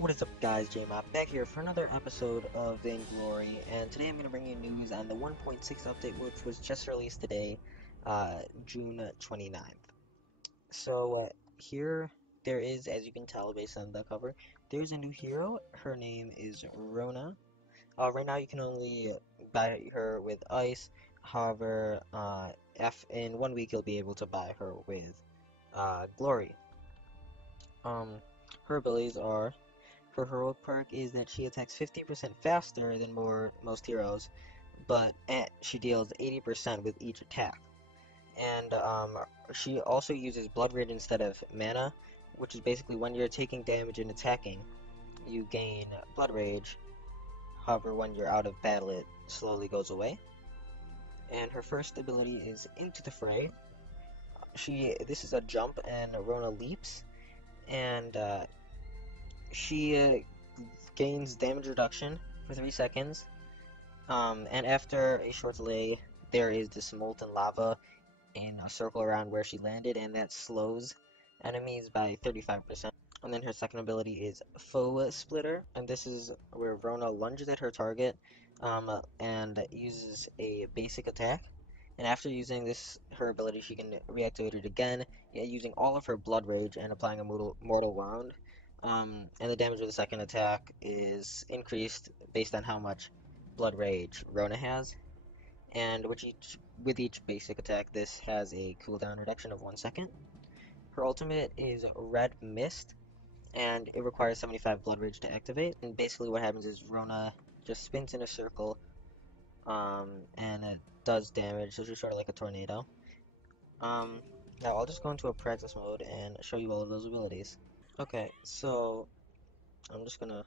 What is up guys, Jmop back here for another episode of Vainglory, and today I'm going to bring you news on the 1.6 update which was just released today, June 29th. So here there is, as you can tell based on the cover, there's a new hero. Her name is Rona. Right now you can only buy her with ice, however in 1 week you'll be able to buy her with glory. Her abilities are, her heroic perk is that she attacks 50% faster than most heroes, but she deals 80% with each attack. And she also uses Blood Rage instead of mana, which is basically when you're taking damage and attacking, you gain Blood Rage. However, when you're out of battle, it slowly goes away. And her first ability is Into the Fray. This is a jump, and Rona leaps, and she gains damage reduction for 3 seconds, and after a short delay, there is this molten lava in a circle around where she landed, and that slows enemies by 35%. And then her second ability is Foe Splitter, and this is where Rona lunges at her target and uses a basic attack. And after using her ability, she can reactivate it again, using all of her Blood Rage and applying a mortal wound. And the damage of the second attack is increased based on how much Blood Rage Rona has. And with each basic attack, this has a cooldown reduction of 1 second. Her ultimate is Red Mist, and it requires 75 Blood Rage to activate. And basically what happens is Rona just spins in a circle, and it does damage, so she's sort of like a tornado. Now I'll just go into a practice mode and show you all of those abilities. Okay, so I'm just gonna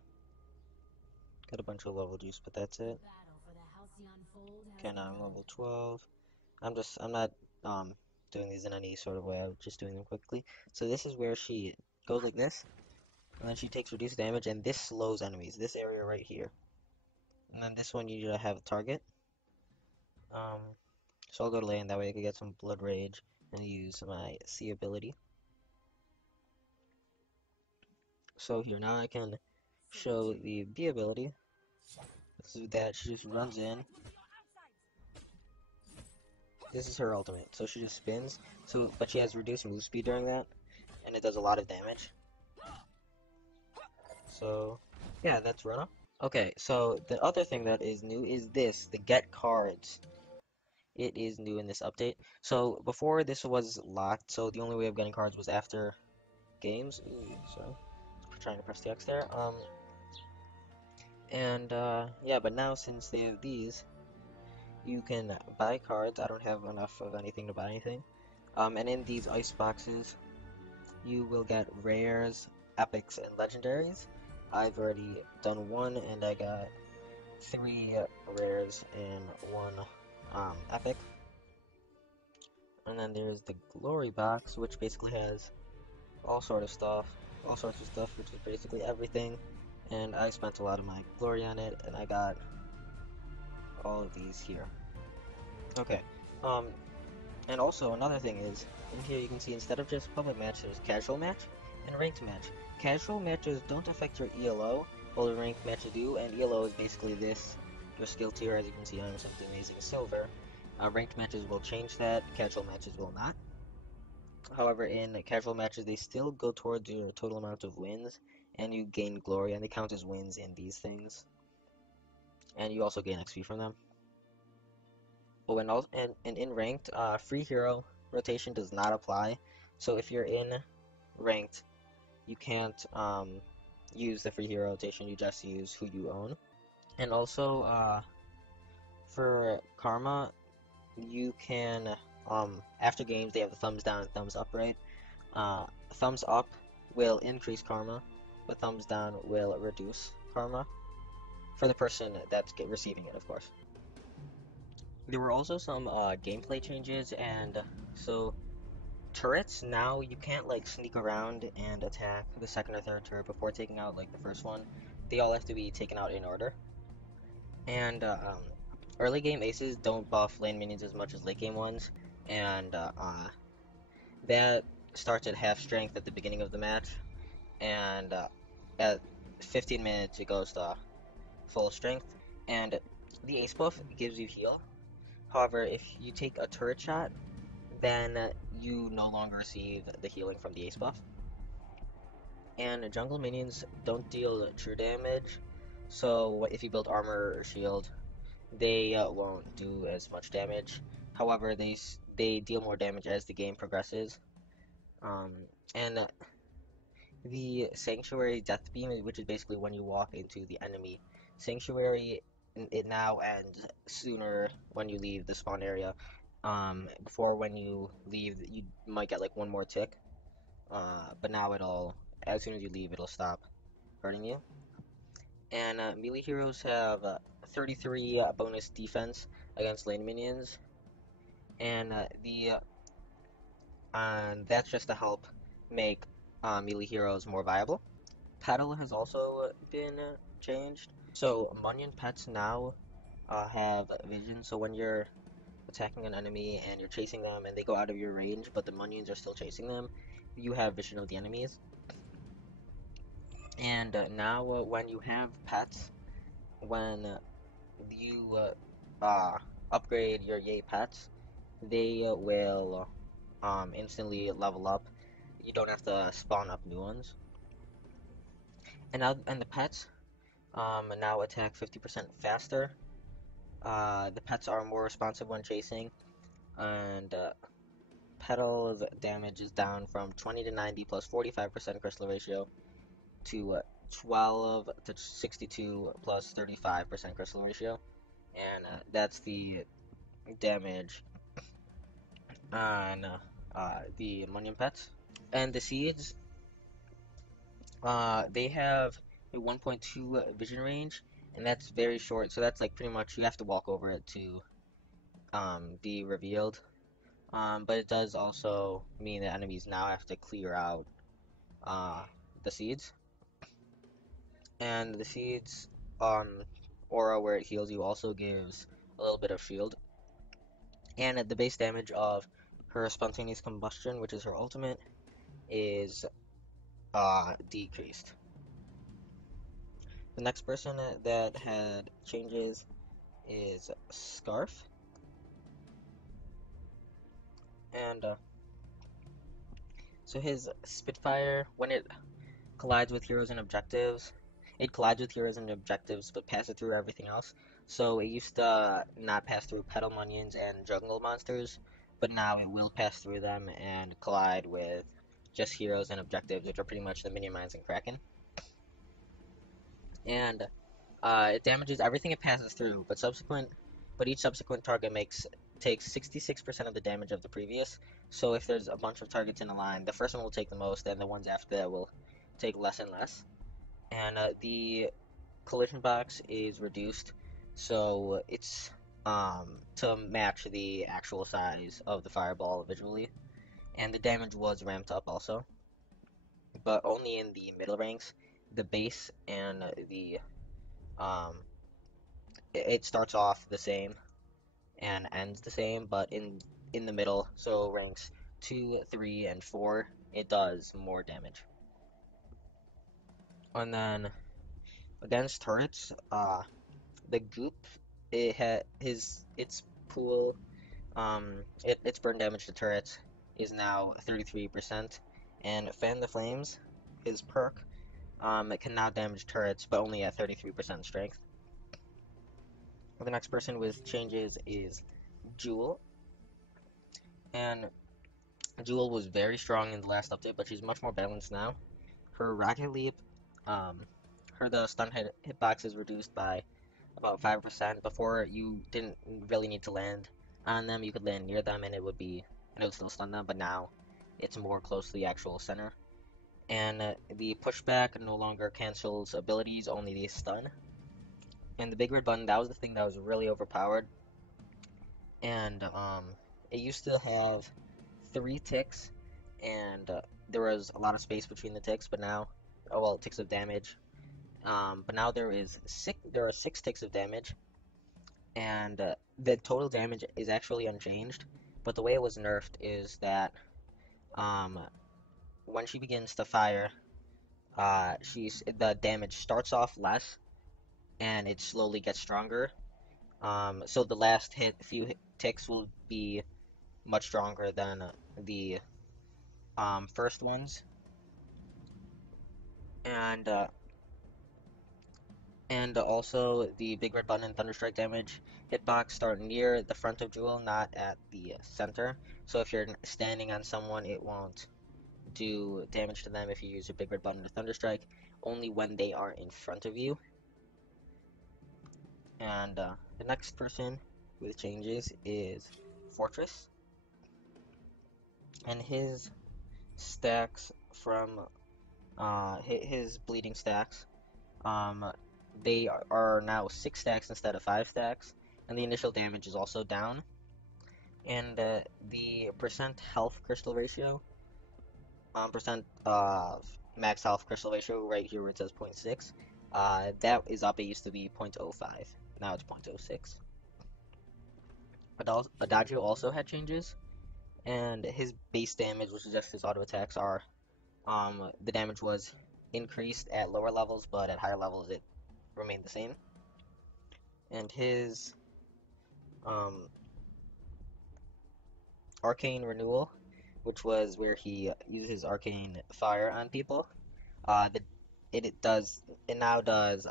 get a bunch of level juice, but that's it. Okay, now I'm level 12. I'm not doing these in any sort of way, I'm just doing them quickly. So this is where she goes like this, and then she takes reduced damage, and this slows enemies, this area right here. And then this one you need to have a target. So I'll go to land, that way I can get some Blood Rage and use my C ability. So here, now I can show the B ability. This is that she just runs in. This is her ultimate, so she just spins. But she has reduced move speed during that, and it does a lot of damage. So yeah, that's Rona. Okay, so the other thing that is new is the get cards. It is new in this update. So before, this was locked, so the only way of getting cards was after games. Ooh, sorry, trying to press the X there. Yeah, but now since they have these, you can buy cards. I don't have enough of anything to buy anything. And in these ice boxes, you will get rares, epics, and legendaries. I've already done one, and I got 3 rares and 1 epic. And then there's the glory box, which basically has all sorts of stuff, which is basically everything. And I spent a lot of my glory on it, and I got all of these here. Okay, and also another thing is, in here you can see instead of just public match, there's casual match and ranked match. Casual matches don't affect your ELO, while the ranked matches do, and ELO is basically your skill tier. As you can see, I'm Simply Amazing Silver. Ranked matches will change that, casual matches will not. However, in casual matches, they still go towards your total amount of wins, and you gain glory, and they count as wins in these things. And you also gain XP from them. Oh, and in ranked, free hero rotation does not apply. So if you're in ranked, you can't use the free hero rotation. You just use who you own. And also, for karma, you can after games they have the thumbs down and thumbs up, right? Thumbs up will increase karma, but thumbs down will reduce karma for the person that's receiving it, of course. There were also some gameplay changes, and so turrets now you can't like sneak around and attack the second or third turret before taking out like the first one. They all have to be taken out in order. And early game aces don't buff lane minions as much as late game ones, and that starts at half strength at the beginning of the match, and 15 minutes it goes to full strength, and the ace buff gives you heal. However, if you take a turret shot, then you no longer receive the healing from the ace buff. And jungle minions don't deal true damage, so if you build armor or shield, they won't do as much damage. However, they deal more damage as the game progresses. Um, and the Sanctuary Death Beam, which is basically when you walk into the enemy sanctuary, it now ends sooner when you leave the spawn area. Before when you leave, you might get like one more tick. But now as soon as you leave, it'll stop hurting you. And melee heroes have 33 bonus defense against lane minions, and that's just to help make melee heroes more viable. Petal has also been changed. So Munion pets now have vision. So when you're attacking an enemy and you're chasing them and they go out of your range, but the Munions are still chasing them, you have vision of the enemies. And now when you have pets, when you upgrade your Yay pets, they will instantly level up. You don't have to spawn up new ones. And the pets now attack 50% faster. The pets are more responsive when chasing, and Petal's damage is down from 20 to 90 plus 45% crystal ratio to 12 to 62 plus 35% crystal ratio, and that's the damage on the Munion pets. And the seeds, they have a 1.2 vision range, and that's very short. So that's like pretty much you have to walk over it to be revealed. But it does also mean that enemies now have to clear out uh, the seeds, and the seeds aura where it heals you also gives a little bit of shield. And the base damage of her spontaneous combustion, which is her ultimate, is decreased. The next person that had changes is Scarf, and so his Spitfire, when it collides with heroes and objectives, it collides with heroes and objectives, but passes through everything else. So it used to not pass through Petal Munions and Jungle Monsters, but now it will pass through them and collide with just heroes and objectives, which are pretty much the Minion Mines and Kraken. And it damages everything it passes through, but each subsequent target takes 66% of the damage of the previous. So if there's a bunch of targets in a line, the first one will take the most, and the ones after that will take less and less. And the collision box is reduced, so it's to match the actual size of the fireball visually. And the damage was ramped up also, but only in the middle ranks. The base and the um, it starts off the same and ends the same, but in the middle, so ranks 2, 3, and 4, it does more damage. And then against turrets, the goop, its pool, its burn damage to turrets is now 33%, and Fan the Flames, his perk, it can now damage turrets, but only at 33% strength. The next person with changes is Jewel, and Jewel was very strong in the last update, but she's much more balanced now. Her Rocket Leap, the stun hitbox is reduced by about 5%. Before, you didn't really need to land on them, you could land near them and it would still stun them, but now it's more close to the actual center. And the pushback no longer cancels abilities, only the stun. And the big red button, that was the thing that was really overpowered. And it used to have 3 ticks, and there was a lot of space between the ticks, but now, oh well, ticks of damage. But now there are 6 ticks of damage, and the total damage is actually unchanged. But the way it was nerfed is that um, when she begins to fire, the damage starts off less and it slowly gets stronger. So the last ticks will be much stronger than the first ones, and also the big red button and thunderstrike damage hitbox start near the front of Jewel, not at the center. So if you're standing on someone, it won't do damage to them if you use your big red button or thunderstrike. Only when they are in front of you. And the next person with changes is Fortress, and his stacks from his bleeding stacks. They are now 6 stacks instead of 5 stacks, and the initial damage is also down. And the percent health crystal ratio, percent max health crystal ratio, right here where it says 0.6, that is up. It used to be 0.05, now it's 0.06. Adagio also had changes, and his base damage, which is just his auto attacks, the damage was increased at lower levels, but at higher levels it remained the same. And his um, Arcane Renewal, which was where he uses Arcane Fire on people, the it does it now does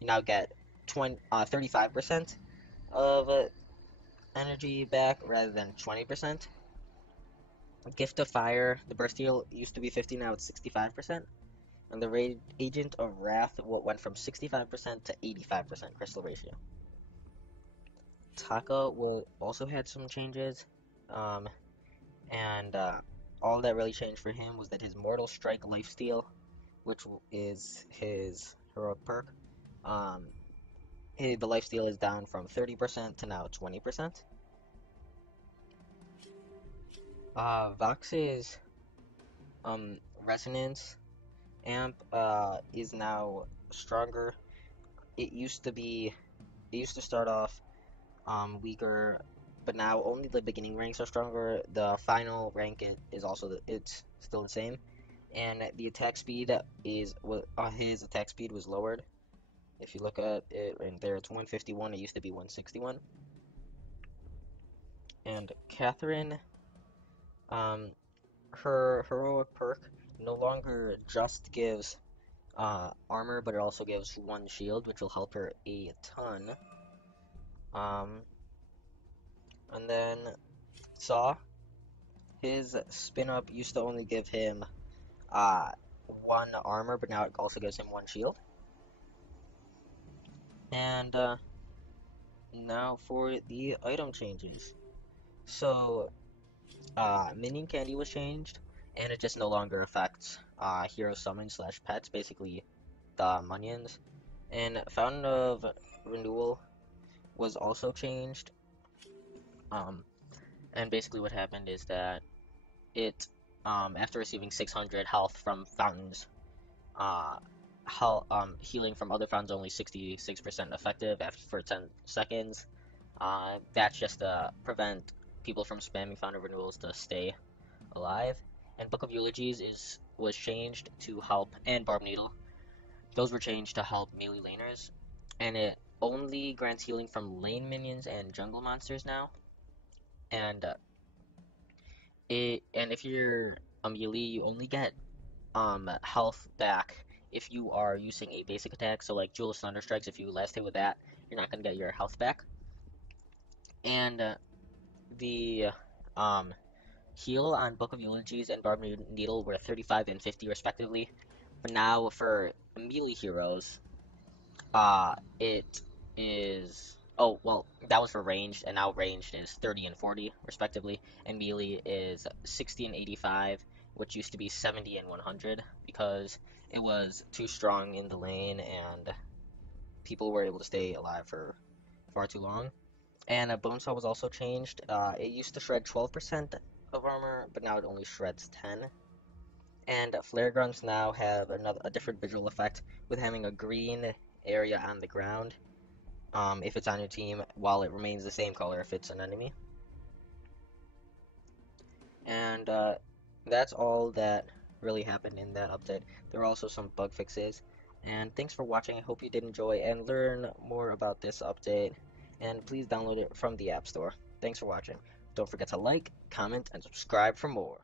you now get 35% of energy back rather than 20%. Gift of Fire, the burst heal used to be 50, now it's 65%. And the Agent of Wrath went from 65% to 85% crystal ratio. Taka will also had some changes, um, and all that really changed for him was that his Mortal Strike lifesteal, which is his heroic perk, um, the lifesteal is down from 30% to now 20%. Vox's Resonance amp is now stronger. It used to start off weaker, but now only the beginning ranks are stronger. The final rank it's still the same, and the attack speed his attack speed was lowered. If you look at it right there, it's 151. It used to be 161. And Catherine, her heroic perk no longer just gives armor, but it also gives 1 shield, which will help her a ton. Um, and then Saw, his spin up used to only give him uh, 1 armor, but now it also gives him 1 shield. And now for the item changes. So, Minion Candy was changed, and it just no longer affects hero summon slash pets, basically the minions. And Fountain of Renewal was also changed. Um, and basically what happened is that it, after receiving 600 health from fountains, uh, healing from other fountains only 66% effective after for 10 seconds. That's just to prevent people from spamming Fountain of Renewals to stay alive. And Book of Eulogies was changed to help, and Barb Needle. Those were changed to help melee laners, and it only grants healing from lane minions and jungle monsters now. And if you're a melee, you only get health back if you are using a basic attack. So like Jewel Thunder Strikes, if you last hit with that, you're not gonna get your health back. And the um heal on Book of Eulogies and Barb Needle were 35 and 50 respectively. But now for melee heroes, it is. Oh, well, that was for ranged, and now ranged is 30 and 40, respectively, and melee is 60 and 85, which used to be 70 and 100, because it was too strong in the lane, and people were able to stay alive for far too long. And a Bonesaw was also changed. It used to shred 12% of armor, but now it only shreds 10. And flare guns now have a different visual effect, with having a green area on the ground if it's on your team, while it remains the same color if it's an enemy. And that's all that really happened in that update. There are also some bug fixes. And thanks for watching. I hope you did enjoy and learn more about this update. And please download it from the App Store. Thanks for watching. Don't forget to like, comment, and subscribe for more.